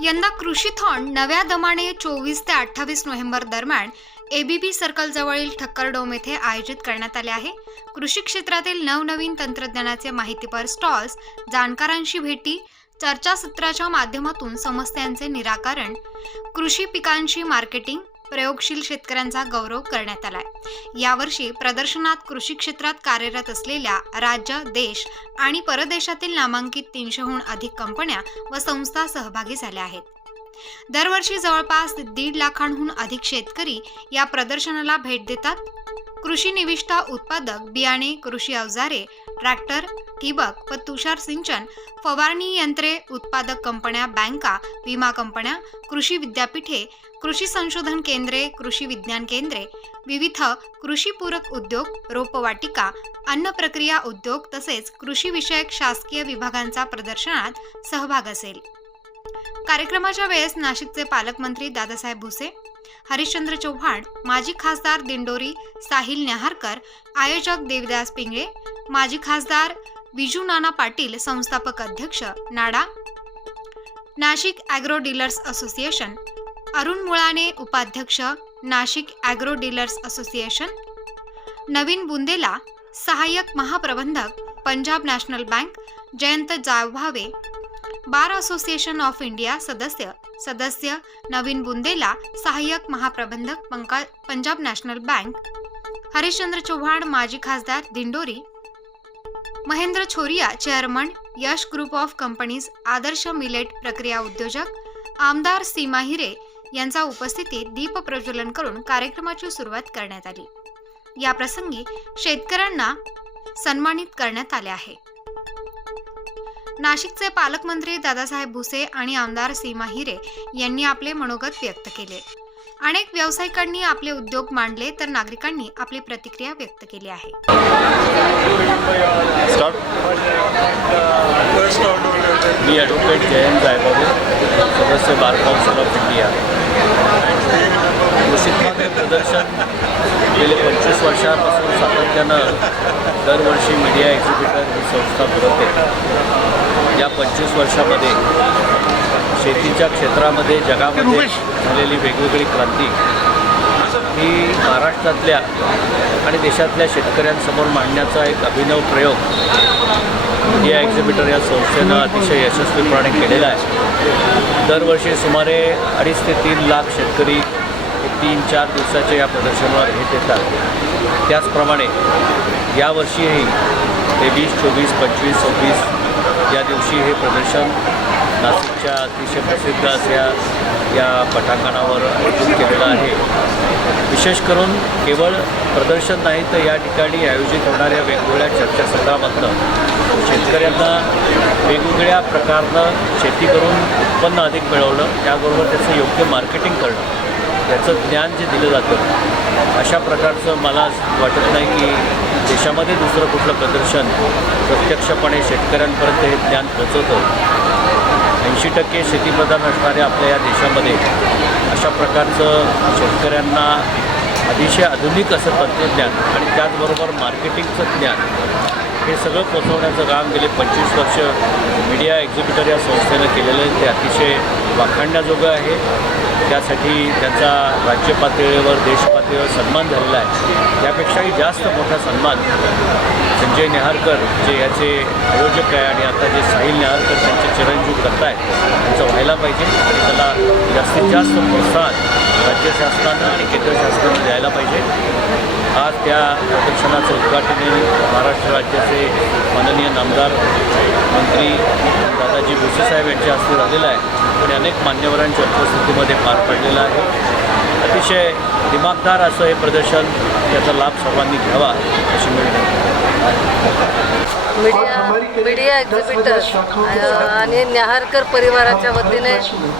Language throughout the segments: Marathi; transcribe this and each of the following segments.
यंदा कृषीथॉन नव्या दमाने 24 ते 28 नोव्हेंबर दरम्यान एबीबी सर्कल जवळील ठक्करडोम येथे आयोजित करण्यात आले आहे। कृषी क्षेत्रातील नवनवीन तंत्रज्ञानाचे माहितीपर स्टॉल्स, जाणकारांशी भेटी, चर्चासत्राच्या माध्यमातून समस्यांचे निराकरण, कृषी पिकांची मार्केटिंग, प्रयोगशील शेतकऱ्यांचा गौरव करण्यात आलाय। यावर्षी प्रदर्शनात कृषी क्षेत्रात कार्यरत असलेल्या राज्य, देश आणि परदेशातील नामांकित 300हून अधिक कंपन्या व संस्था सहभागी झाल्या आहेत। दरवर्षी जवळपास 1.5 लाखांहून अधिक शेतकरी या प्रदर्शनाला भेट देतात। कृषी निविष्ठ उत्पादक, बियाणे, कृषी अवजारे, ट्रॅक्टर, ठिबक व तुषार सिंचन, फवारणी यंत्रे उत्पादक कंपन्या, बँका, विमा कंपन्या, कृषी विद्यापीठे, कृषी संशोधन केंद्रे, कृषी विज्ञान केंद्रे, विविध कृषीपूरक उद्योग, रोपवाटिका, अन्न प्रक्रिया उद्योग तसेच कृषी विषयक शासकीय विभागांचा प्रदर्शनात सहभाग असेल। कार्यक्रमाच्या वेळेस नाशिकचे पालकमंत्री दादासाहेब भुसे, हरिश्चंद्र चव्हाण, माजी खासदार दिंडोरी साहिल न्याहारकर, आयोजक देवदास पिंगळे, माजी खासदार विजू नाना पाटील, संस्थापक अध्यक्ष Nada, Nashik agro dealers association, Arun Mulane, उपाध्यक्ष Nashik agro dealers association, Navin Bundela, सहाय्यक महाप्रबंधक Punjab national bank, Jayant Javbhave, bar association of India सदस्य नवीन बुंदेला, सहाय्यक महाप्रबंधक पंजाब नॅशनल बँक, हरिश्चंद्र चव्हाण, माजी खासदार Dindori, Mahendra Choria, chairman Yash group of companies, आदर्श मिलेट प्रक्रिया उद्योजक, आमदार सीमा हिरे यांच्या उपस्थितीत दीप प्रज्वलन करून कार्यक्रमाची सुरुवात करण्यात आली। या प्रसंगी शेतकऱ्यांना सन्मानित करण्यात आले आहे। नाशिकचे पालकमंत्री दादासाहेब भुसे आणि आमदार सीमा हिरे यांनी आपले मनोगत व्यक्त केले। अनेक व्यावसायिकांनी आपले उद्योग मांडले तर नागरिकांनी आपली प्रतिक्रिया व्यक्त केली आहे। मी ॲडव्होकेट जयंत जायभावे, सदस्य बार काउन्सिल ऑफ इंडिया। कृषीथॉन हे प्रदर्शन गेले 25 वर्षांपासून सातत्यानं दरवर्षी मीडिया एक्झिबिटर ही संस्था भरवते। या 25 वर्षामध्ये शेतीच्या क्षेत्रामध्ये जगामध्ये झालेली वेगवेगळी क्रांती ही महाराष्ट्रातल्या आणि देशातल्या शेतकऱ्यांसमोर मांडण्याचा एक अभिनव प्रयोग मीडिया एक्झिबिटर या संस्थेनं अतिशय यशस्वीपणे केलेला आहे। दरवर्षी सुमारे 2.5 ते 3 लाख शेतकरी 3-4 दिवसाच्या या प्रदर्शनाला भेट देतात। त्याचप्रमाणे यावर्षीही 23, 24, 25, 26 या दिवशी हे प्रदर्शन नाशिकच्या अतिशय प्रसिद्ध अशा या पटांगणावर आयोजित केलेलं आहे। विशेष करून केवळ प्रदर्शन नाही तर या ठिकाणी आयोजित होणाऱ्या वेगवेगळ्या चर्चासत्रामधनं शेतकऱ्यांना वेगवेगळ्या प्रकारनं शेती करून उत्पन्न अधिक मिळवणं, त्याबरोबर त्याचं योग्य मार्केटिंग करणं, याचं ज्ञान जे दिलं जातं, अशा प्रकारचं मला वाटत नाही की देशामध्ये दुसरं कुठलं प्रदर्शन प्रत्यक्षपणे शेतकऱ्यांपर्यंत हे ज्ञान पोचवतं। 80% शेतीप्रधान असणाऱ्या आपल्या या देशामध्ये अशा प्रकारचं शेतकऱ्यांना अतिशय आधुनिक असं तंत्रज्ञान आणि त्याचबरोबर मार्केटिंगचं ज्ञान हे सगळं पोचवण्याचं काम गेले 25 वर्ष मीडिया एक्झिबिटर या संस्थेनं केलेलं आहे। ते अतिशय वाखाणण्याजोगं आहे। त्यासाठी त्यांचा राज्य पातळीवर, देश पातळीवर सन्मान झालेला आहे। त्यापेक्षाही जास्त मोठा सन्मान संजय न्याहारकर जे याचे आयोजक आहे आणि आता जे साहिल न्याहारकर त्यांचे चिरंजीव करतायत त्यांचं व्हायला पाहिजे आणि त्याला जास्तीत जास्त प्रोत्साहन राज्य शासनानं आणि केंद्र शासनानं द्यायला पाहिजे। आज त्या प्रदर्शनाचं उद्घाटन महाराष्ट्र राज्याचे माननीय नामदार मंत्री दादाजी भुसे साहेब यांच्या हस्ते झालेलं आहे आणि अनेक मान्यवरांच्या उपस्थितीमध्ये पार पडलेलं आहे। अतिशय दिमागदार असं हे प्रदर्शन, त्याचा लाभ सर्वांनी घ्यावा अशी मीडिया एक्झिबिटर आणि न्याहारकर परिवाराच्या वतीने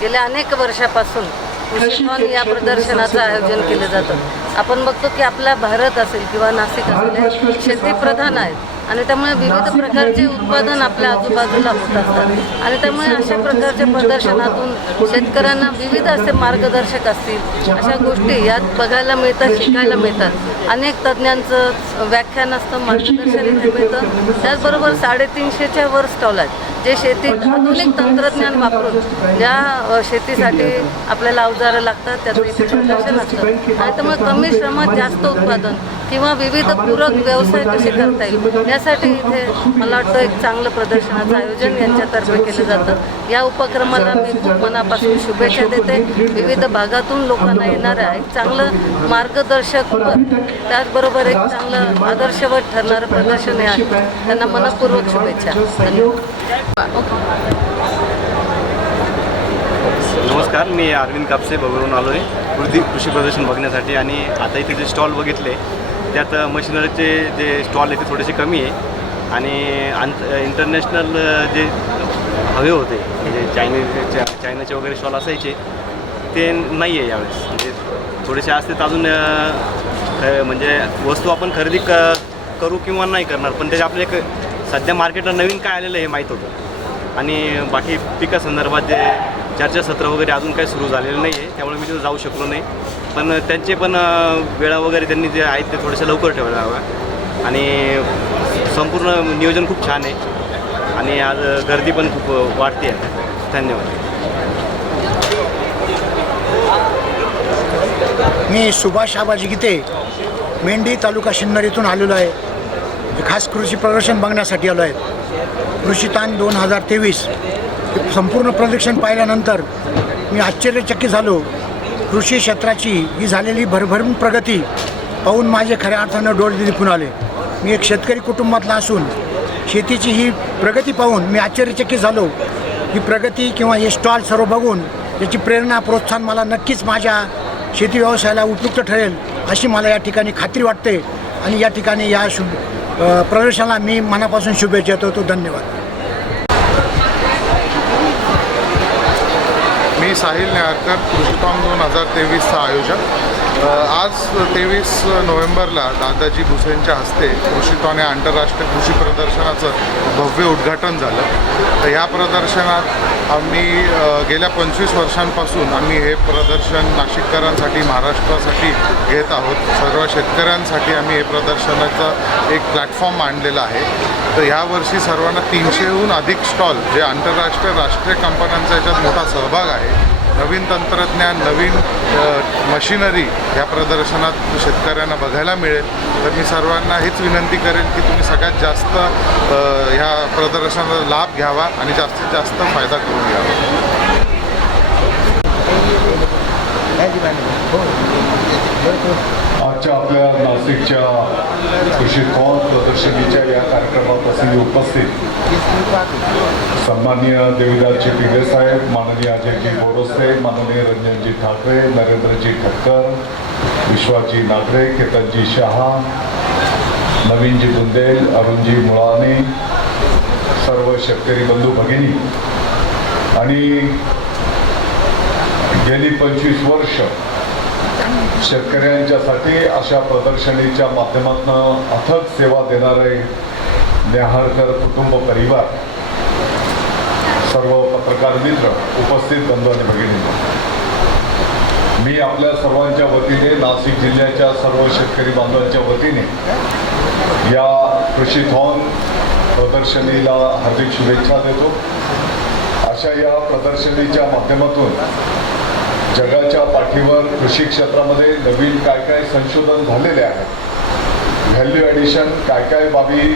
गेल्या अनेक वर्षापासून कृषीथॉन या प्रदर्शनाचं आयोजन केलं जातं। आपण बघतो की आपला भारत असेल किंवा नाशिक असेल शेतीप्रधान आहेत आणि त्यामुळे विविध प्रकारचे उत्पादन आपल्या आजूबाजूला होत असतात आणि त्यामुळे अशा प्रकारच्या प्रदर्शनातून शेतकऱ्यांना विविध असे मार्गदर्शक असतील अशा गोष्टी यात बघायला मिळतात, शिकायला मिळतात। अनेक तज्ज्ञांचं व्याख्यान असतं, मार्गदर्शन इथे मिळतं। त्याचबरोबर 350च्या वर स्टॉल आहेत। जे शेतीत आधुनिक तंत्रज्ञान वापरून ज्या शेतीसाठी आपल्याला अवजारं लागतात त्याचं इथे प्रदर्शन असतं आणि त्यामुळे कमी श्रमात जास्त उत्पादन किंवा विविध पूरक व्यवसाय कसे करता येईल यासाठी इथे मला वाटतं एक चांगलं प्रदर्शनाचं आयोजन यांच्यातर्फे केलं जातं। या उपक्रमाला मी खूप मनापासून शुभेच्छा देते। विविध भागातून लोकांना येणारं एक चांगलं मार्गदर्शक त्याचबरोबर एक चांगलं आदर्शवत ठरणारं प्रदर्शन आहे। त्यांना मनपूर्वक शुभेच्छा। धन्यवाद। नमस्कार, मी अरविंद कापसे बघून आलो आहे कृषी प्रदर्शन बघण्यासाठी। आणि आता इथे जे स्टॉल बघितले त्यात मशिनरीचे जे स्टॉल आहे ते थोडेसे कमी आहे आणि इंटरनॅशनल जे हवे होते म्हणजे चायनाचे वगैरे स्टॉल असायचे ते नाही आहे यावेळेस। म्हणजे थोडेसे असते तर अजून म्हणजे वस्तू आपण खरेदी करू किंवा नाही करणार, पण त्याच्या आपल्या एक सध्या मार्केटला नवीन काय आलेलं हे माहीत होतं। आणि बाकी पिकासंदर्भात जे चर्चासत्र वगैरे अजून काही सुरू झालेलं नाही आहे, त्यामुळे मी तिथं जाऊ शकलो नाही। पण त्यांचे पण वेळा वगैरे त्यांनी जे आहेत ते थोडेसे लवकर ठेवायला हवं आणि संपूर्ण नियोजन खूप छान आहे आणि आज गर्दी पण खूप वाढते आहे। धन्यवाद। मी सुभाष आबाजी गीते मेंढी तालुका सिन्नर इथून आलेलो आहे। खास कृषी प्रदर्शन बघण्यासाठी आलो आहे। कृषीतान 2023 संपूर्ण प्रदर्शन पाहिल्यानंतर मी आश्चर्यचकित झालो। कृषी क्षेत्राची ही झालेली भरभरून प्रगती पाहून माझे खऱ्या अर्थानं डोळे दिपून आले। मी एक शेतकरी कुटुंबातला असून शेतीची ही प्रगती पाहून मी आश्चर्यचकित झालो। ही प्रगती किंवा हे स्टॉल सर्व बघून याची प्रेरणा प्रोत्साहन मला नक्कीच माझ्या शेती व्यवसायाला उपयुक्त ठरेल अशी मला या ठिकाणी खात्री वाटते आणि या ठिकाणी या प्रदर्शनाला मी मनापासून शुभेच्छा देतो। धन्यवाद। मी साहिल नेहारकर, कृषीकॉम 2023चा आयोजक। आज 23 नोव्हेंबरला दादाजी भुसेंच्या हस्ते कृषीकॉम या आंतरराष्ट्रीय कृषी प्रदर्शनाचं भव्य उद्घाटन झालं। तर ह्या प्रदर्शनात आम्ही गेल्या 25 वर्षांपासून आम्ही हे प्रदर्शन नाशिककरांसाठी महाराष्ट्रासाठी घेत आहोत। सर्व शेतकऱ्यांसाठी आम्ही हे प्रदर्शनाचं एक प्लॅटफॉर्म मांडलेला आहे। तर यावर्षी सर्वांना 300हून अधिक स्टॉल जे आंतरराष्ट्रीय राष्ट्रीय कंपन्यांचा याच्यात मोठा सहभाग आहे। नवीन तंत्रज्ञान, नवीन मशिनरी या प्रदर्शनात शेतकऱ्यांना बघायला मिळेल। तर मी सर्वांना हीच विनंती करेन की तुम्ही सगळ्यात जास्त ह्या प्रदर्शनाचा लाभ घ्यावा आणि जास्तीत जास्त फायदा करून घ्यावा। आजच्या आपल्या नाशिकच्या कृषीकॉम प्रदर्शनीच्या या कार्यक्रमापासून उपस्थित सन्माननीय देवीदासजी पिंगे साहेब, माननीय अजयजी बोरसे, माननीय रंजनजी ठाकरे, नरेंद्रजी ठक्कर, विश्वाजी नागरे, केतनजी शहा, नवीनजी बुंदेल, अरुणजी मुळाने, सर्व शेतकरी बंधू भगिनी आणि गेली 25 वर्ष शेतकऱ्यांच्यासाठी अशा प्रदर्शनीच्या माध्यमातून अथक सेवा देणारे नेहारकर कुटुंब परिवार, सर्व पत्रकार मित्र, उपस्थित बंधू आणि भगिनींनो, मी आपल्या सर्वांच्या वतीने नाशिक जिल्ह्याच्या सर्व शेतकरी बांधवांच्या वतीने या कृषीकॉम प्रदर्शनीला हार्दिक शुभेच्छा देतो। अशा या प्रदर्शनीच्या माध्यमातून जगाच्या पाठीवर कृषी क्षेत्रामध्ये नवीन काय काय संशोधन झालेले आहे, व्हॅल्यू ॲडिशन काय काय बाबी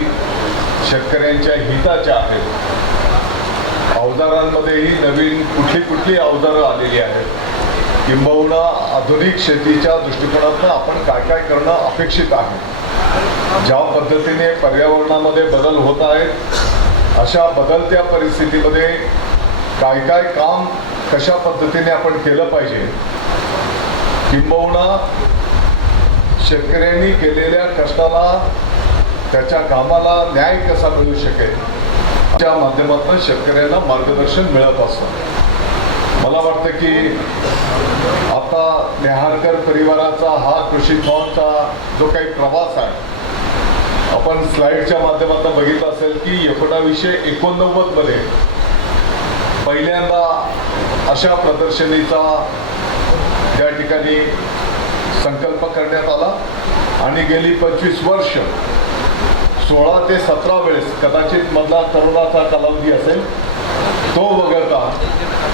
शेतकऱ्यांच्या हिताच्या आहेत, अवजारांमध्येही नवीन कुठली अवजारं आलेली आहेत, किंबहुना आधुनिक शेतीच्या दृष्टिकोनातून आपण काय काय करणं अपेक्षित आहे, ज्या पद्धतीने पर्यावरणामध्ये बदल होत आहेत अशा बदलत्या परिस्थितीमध्ये काय काय काम कशा पद्धतीने आपण केलं पाहिजे, किंबहुना शेतकऱ्यांनी केलेल्या कष्टाला त्याच्या कामाला न्याय कसा मिळू शकेल त्या माध्यमातून शेतकऱ्यांना मार्गदर्शन मिळत असतं। मला वाटतं की आता नेहारकर परिवाराचा हा कृषीकॉमचा जो काही प्रवास आहे, आपण स्लाइडच्या माध्यमातून बघितलं असेल की 1989 मध्ये पहिल्यांदा अशा प्रदर्शनीचा त्या ठिकाणी संकल्प करण्यात आला आणि गेली 25 वर्ष 16 ते 17 वेळेस कदाचित मधला करोनाचा कालावधी असेल तो वगळता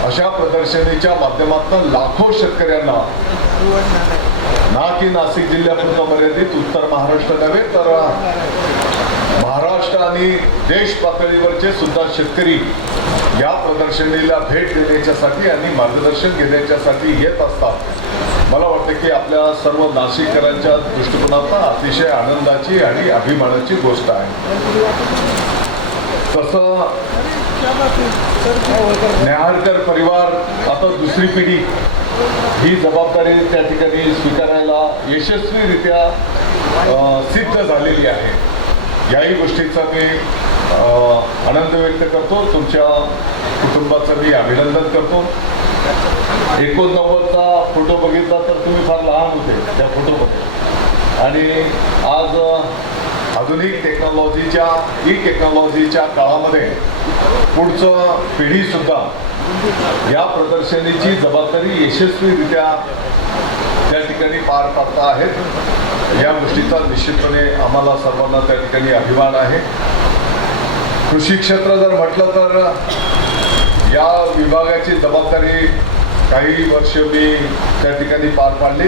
अशा प्रदर्शनीच्या माध्यमातून लाखो शेतकऱ्यांना ना की नाशिक जिल्ह्यापुरतं मर्यादित उत्तर महाराष्ट्र नव्हे तर महाराष्ट्र आणि देश पातळीवरचे सुद्धा शेतकरी या प्रदर्शनीला भेट देण्याच्यासाठी आणि मार्गदर्शन घेण्याच्यासाठी येत असतात. मला वाटतं की आपल्या सर्व नाशिककरांच्या दृष्टिकोनातून अतिशय आनंदाची आणि अभिमानाची गोष्ट आहे. तसं नेहाळकर परिवार आता दुसरी पिढी ही जबाबदारी त्या ठिकाणी स्वीकारायला यशस्वीरित्या सिद्ध झालेली आहे. याही गोष्टीचा मी आनंद व्यक्त करतो. तुमच्या कुटुंबाचं मी अभिनंदन करतो. 89चा फोटो बघितला तर तुम्ही फार लहान होते त्या फोटोमध्ये आणि आज आधुनिक टेक्नॉलॉजीच्या ई टेक्नॉलॉजीच्या काळामध्ये पुढचं पिढीसुद्धा या प्रदर्शनीची जबाबदारी यशस्वीरित्या त्या ठिकाणी पार पाडता आहेत. या गोष्टीचा निश्चितपणे आम्हाला सर्वांना त्या ठिकाणी अभिमान आहे. कृषी क्षेत्र जर म्हटलं तर या विभागाची जबाबदारी काही वर्ष मी त्या ठिकाणी पार पाडली.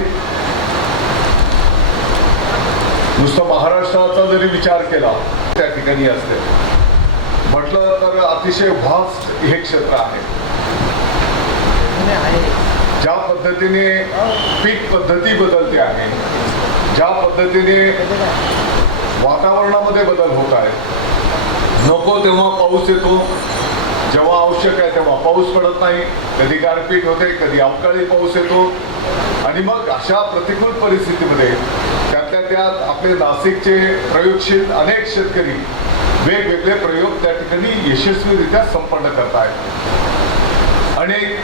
नुसतं महाराष्ट्राचा जरी विचार केला त्या ठिकाणी असते म्हटलं तर अतिशय व्हास्ट हे क्षेत्र आहे. ज्या पद्धतीने पीक पद्धती बदलते आहे, ज्या पद्धतीने वातावरणामध्ये बदल होत आहे, नको तेव्हा पाऊस येतो, जेव्हा आवश्यक आहे तेव्हा पाऊस पडत नाही, कधी गारपीट होते, कधी अवकाळी पाऊस येतो आणि मग अशा प्रतिकूल परिस्थितीमध्ये त्यातल्या त्यात आपले नाशिकचे प्रयोगशील अनेक शेतकरी वेगवेगळे प्रयोग त्या ठिकाणी यशस्वीरित्या संपन्न करत आहेत. अनेक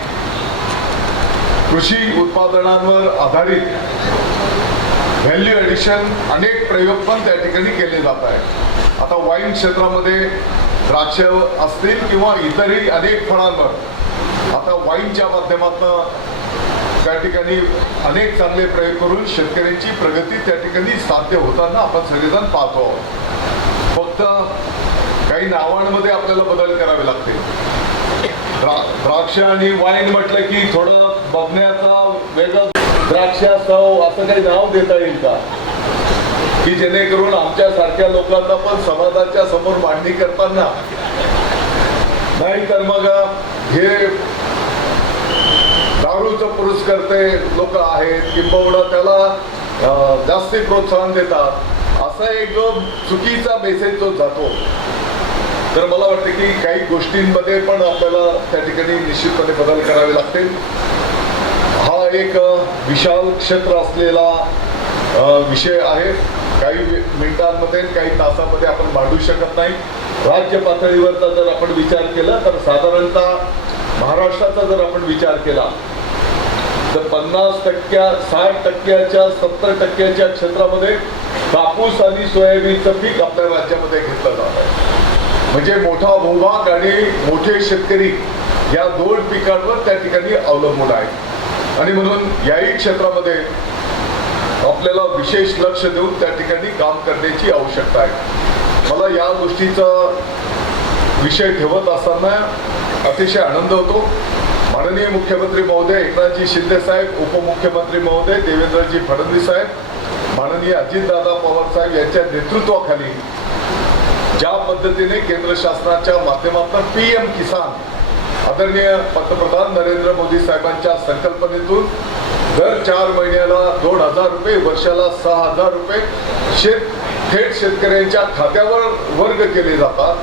कृषी उत्पादनांवर आधारित व्हॅल्यू ॲडिशन अनेक प्रयोग पण त्या ठिकाणी केले जात आहेत. आता वाईन क्षेत्रामध्ये द्राक्ष असतील किंवा इतरही अनेक फळांवर आता वाईनच्या माध्यमातून त्या ठिकाणी अनेक चांगले प्रयोग करून शेतकऱ्यांची प्रगती त्या ठिकाणी साध्य होताना आपण सगळेजण पाहतो. फक्त काही नावांमध्ये आपल्याला बदल करावे लागते. द्राक्ष आणि वाईन म्हटलं की थोडं बघण्याचा वेगळं द्राक्षासव असं काही नाव देता येईल का की जेणेकरून आमच्या सारख्या लोकांना पण समाजाच्या समोर मांडणी करताना नाही तर मग हे दारूचं पुरस्कर्ते लोक आहेत किंबहुना त्याला जास्ती प्रोत्साहन देतात असा एक जो चुकीचा मेसेज जो जातो. तर मला वाटतं की काही गोष्टींमध्ये पण आपल्याला त्या ठिकाणी निश्चितपणे बदल करावे लागतील. हा एक विशाल क्षेत्र असलेला विषय आहे. काही मिनिटांमध्ये काही तासामध्ये आपण मांडू शकत नाही. राज्य पातळीवरचा जर आपण विचार केला तर साधारणतः महाराष्ट्राचा जर आपण विचार केला तर 50%, 60%, 70% क्षेत्रामध्ये कापूस आणि सोयाबीनचं पीक आपल्या राज्यामध्ये घेतलं जात आहे. म्हणजे मोठा भूभाग आणि मोठे शेतकरी या दोन पिकांवर त्या ठिकाणी अवलंबून आहेत आणि म्हणून याही क्षेत्रामध्ये आपल्याला विशेष लक्ष देऊन त्या ठिकाणी काम करण्याची आवश्यकता आहे. मला या गोष्टीचा विषय ठेवत असताना अतिशय आनंद होतो. माननीय मुख्यमंत्री महोदय एकनाथजी शिंदे साहेब, उपमुख्यमंत्री महोदय देवेंद्रजी फडणवीस साहेब, माननीय अजितदादा पवार साहेब यांच्या नेतृत्वाखाली ज्या पद्धतीने केंद्र शासनाच्या माध्यमातून PM किसान आदरणीय पंतप्रधान नरेंद्र मोदी साहेबांच्या संकल्पनेतून दर 4 महिन्याला 2,000 रुपये, वर्षाला 6,000 रुपये थेट शेतकऱ्यांच्या खात्यावर वर्ग केले जातात.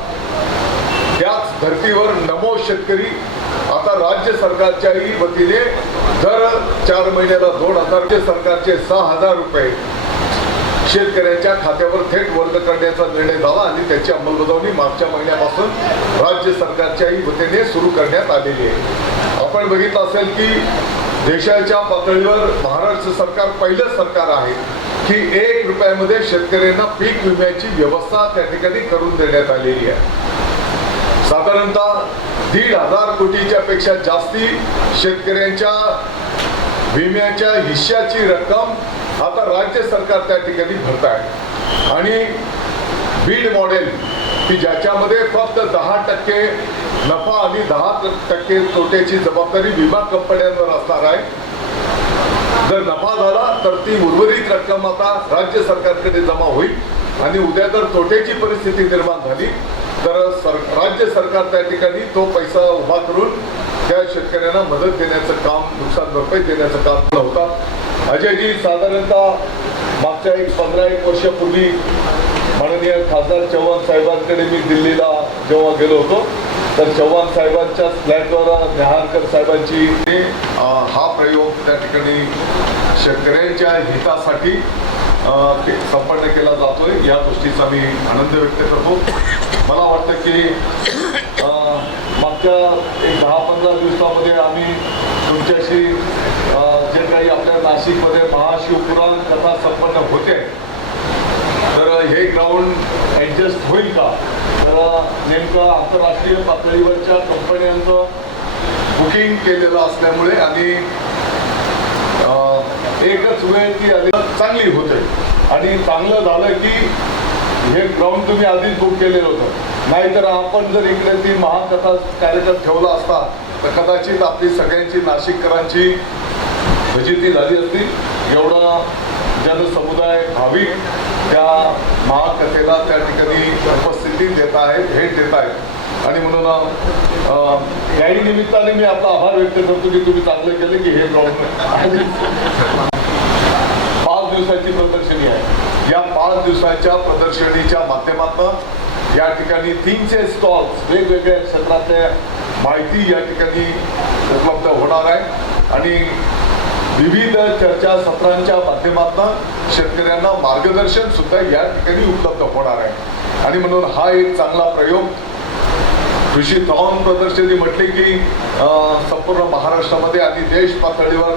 त्याच धर्तीवर नमो शेतकरी आता राज्य सरकारच्याही वतीने दर 4 महिन्याला 2,000 सरकारचे 6,000 रुपये शेतकऱ्यांच्या खात्यावर थेट वर्ग करण्याचा निर्णय झाला आणि त्याची अंमलबजावणी मागच्या महिन्यापासून राज्य सरकारच्याही वतीने सुरू करण्यात आलेली आहे. आपण बघितलं असेल की देशाच्या पातळीवर महाराष्ट्र सरकार पहिलं सरकार आहे की 1 रुपयामध्ये शेतकऱ्यांना पीक विम्याची व्यवस्था त्या ठिकाणी करून देण्यात आलेली आहे. साधारणतः 1,500 कोटीच्या पेक्षा जास्ती शेतकऱ्यांच्या विम्याच्या हिश्श्याची रक्कम आता राज्य सरकार त्या ठिकाणी भरत आहे आणि बीड मॉडेल की ज्याच्यामध्ये फक्त 10% नफा आणि 10% तोट्याची जबाबदारी विमा कंपन्यांवर असणार आहे. जर नफा झाला तर ती उर्वरित रक्कम आता राज्य सरकारकडे जमा होईल आणि उद्या जर तोट्याची परिस्थिती निर्माण झाली तर राज्य सरकार त्या ठिकाणी तो पैसा उभा करून त्या शेतकऱ्यांना मदत देण्याचं काम, नुकसान भरपाई देण्याचं काम होतात. अजयजी, साधारणतः मागच्या 15-1 वर्षापूर्वी माननीय खासदार चव्हाण साहेबांकडे मी दिल्लीला जेव्हा गेलो होतो तर चव्हाण साहेबांच्या फ्लॅटवर नेहारकर साहेबांची हा प्रयोग त्या ठिकाणी शेतकऱ्यांच्या हितासाठी संपन्न केला जातोय. या गोष्टीचा मी आनंद व्यक्त करतो. मला वाटतं की मागच्या 10-15 दिवसामध्ये आम्ही तुमच्याशी जे काही आपल्या नाशिकमध्ये महाशिवपुराण कथा संपन्न होते तर हे ग्राउंड ॲडजस्ट होईल का, तर नेमकं आंतरराष्ट्रीय पातळीवरच्या कंपन्यांचं बुकिंग केलेलं असल्यामुळे आणि एकच वेळ ती चांगली होते आणि चांगलं झालं की हे ग्राउंड तुम्ही आधीच बुक केलेलं होतं. नाहीतर आपण जर इकडे ती महाकथा कार्यक्रम ठेवला असता तर कदाचित आपली सगळ्यांची नाशिककरांची फजिती झाली असती. एवढा जनसमुदाय भाविक त्या महाकथेला त्या ठिकाणी उपस्थिती देत आहेत, भेट देत आहेत आणि म्हणून याही निमित्ताने मी आपला आभार व्यक्त करतो की तुम्ही चांगलं केलं की हे ग्राउंड 5 दिवसाची प्रदर्शनी आहे. या 5 दिवसाच्या प्रदर्शनीच्या माध्यमातून या ठिकाणी 300 स्टॉल्स वेगवेगळ्या क्षेत्रातल्या माहिती या ठिकाणी उपलब्ध होणार आहे आणि विविध चर्चा सत्रांच्या माध्यमातून शेतकऱ्यांना मार्गदर्शन सुद्धा या ठिकाणी उपलब्ध होणार आहे आणि म्हणून हा एक चांगला प्रयोग. कृषी थॉन प्रदर्शनी म्हटले की संपूर्ण महाराष्ट्रामध्ये आणि देश पातळीवर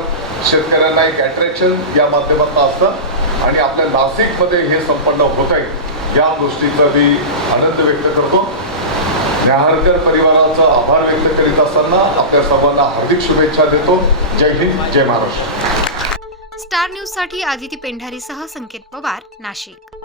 शेतकऱ्यांना एक अट्रॅक्शन या माध्यमातून असतं आणि आपल्या नाशिकमध्ये हे संपन्न होत आहे. या गोष्टीचा मी आनंद व्यक्त करतो. नेहारकर परिवाराचा आभार व्यक्त करीत असताना आपल्या सर्वांना हार्दिक शुभेच्छा देतो. जय हिंद, जय महाराष्ट्र. स्टार न्यूजसाठी आदिती पेंढारीसह संकेत पवार, नाशिक.